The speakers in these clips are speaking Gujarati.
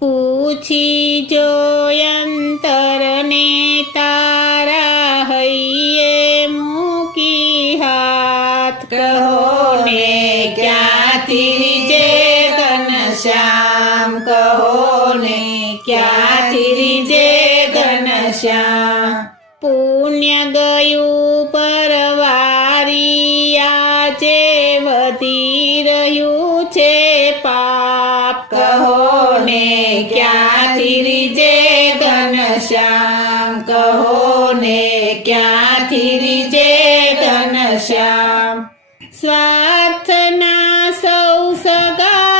પૂછી જોયંતરને તારા હૈયે મૂકી હાથ કહો ને ક્યાંથી જે ઘનશ્યામ કહો ને ક્યાંથી જે ઘનશ્યામ પુણ્ય ગયું પરવારી આજે વધી રહ્યું છે પાપ કહો ને ક્યાંથી જે ઘનશ્યામ કહો ને ક્યાંથી જે ઘનશ્યામ સ્વાર્થના સૌ સગા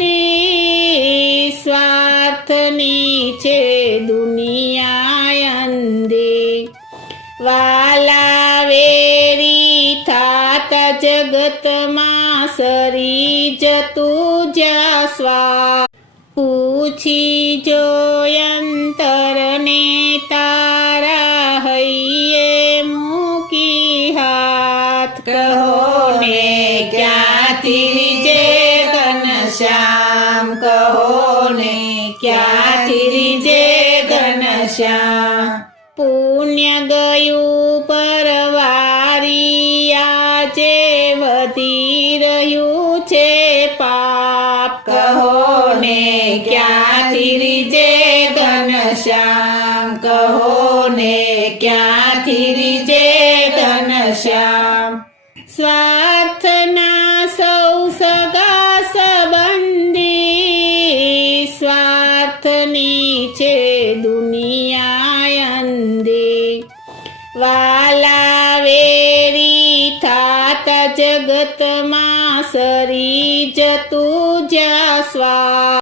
સંબંધી સ્વાર્થની છે દુનિયા અંધી વાલા વેરી થાતા જગતમાં સરી જતું જ્યાં સ્વા પૂછી જોયંતરને તારા હૈયે મૂકી હાથ કહો ને ક્યાંથી જે ઘનશ્યામ કહો ને ક્યાંથી જે ઘનશ્યામ પુણ્ય ગયું પરવારી આજે વધી રહ્યું છે પાપ કહો ને ક્યાંથી જે ઘનશ્યામ કહો ને ક્યાંથી જે ઘનશ્યામ સ્વાર્થના સૌ સગા સંબંધી સ્વાર્થની છે દુનિયા અંધી વાલા વેરી થાતા જગતમાં સરી જતું જ્યાં સ્વા